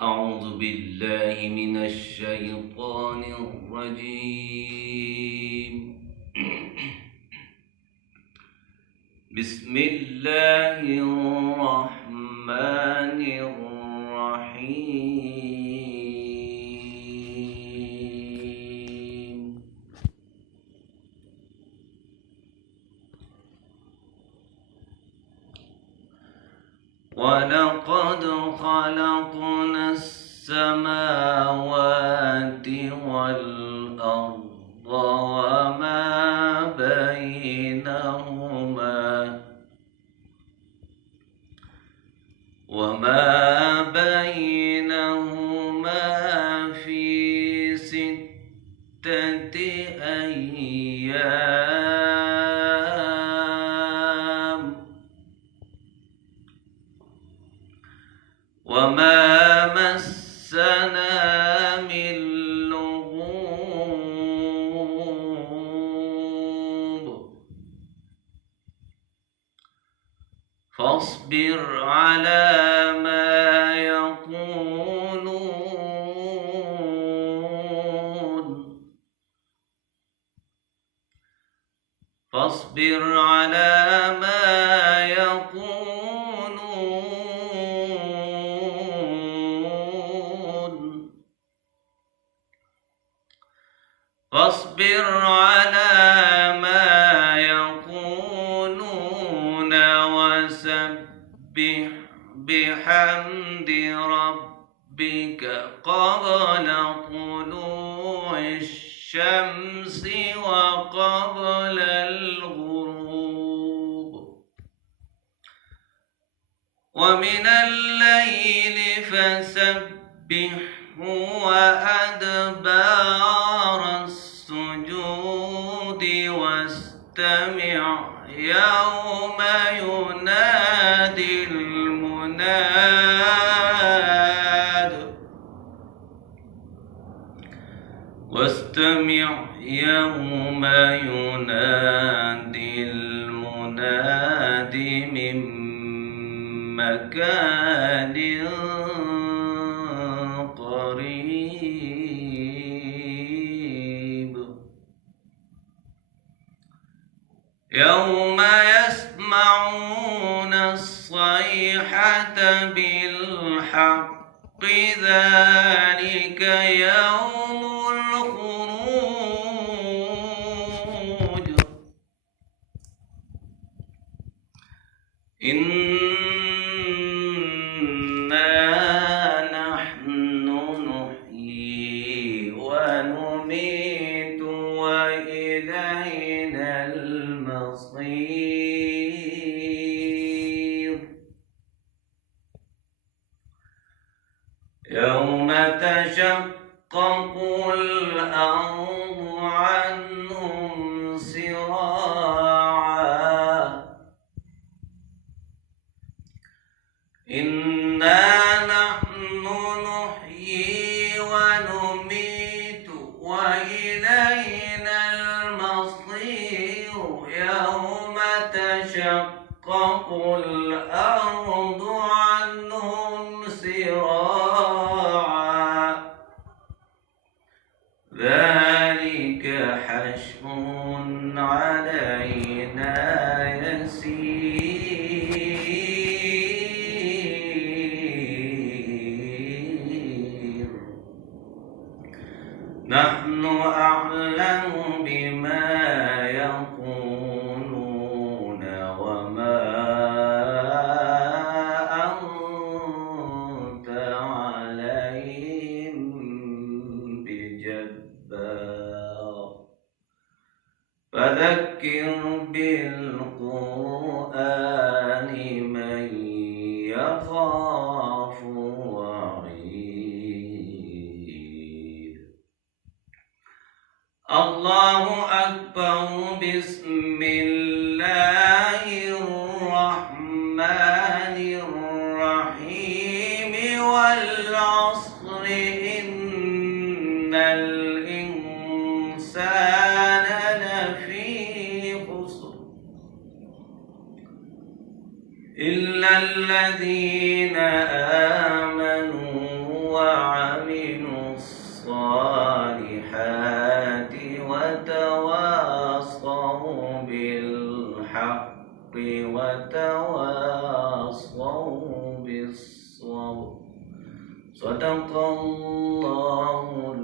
أعوذ بالله من الشيطان الرجيم. بسم الله الرحمن الرحيم. ولقد خلقنا السماوات والأرض وما بينهما في 6 أيام وما مسنا من لغوب فاصبر على ما يقولون وسبح بحمد ربك قبل طلوع الشمس وقبل الغروب ومن الليل فسبحه وأدبار السجود واستمع يوم ينادي المناد من مكان قريب يوم يسمعون الصيحة بالحق ذلك يوم الخروج إنا نحن نحيي ونميت وإلينا المصير يوم تشقق الأرض عنهم سراعا إنا نحن نحيي ونميت وإلينا المصير يوم تشقق الأرض عنهم سراعا ذلك حشر علينا يسير نحن أعلم بما يقولون وما أنت عليهم بجبار فذكر بالقرآن من يخاف وعيد الله أكبر بسم الله الرحمن الرحيم والعصر إن الإنسان لفي خسر إلا الذين آمنوا وتواصوا بالصبر صدق الله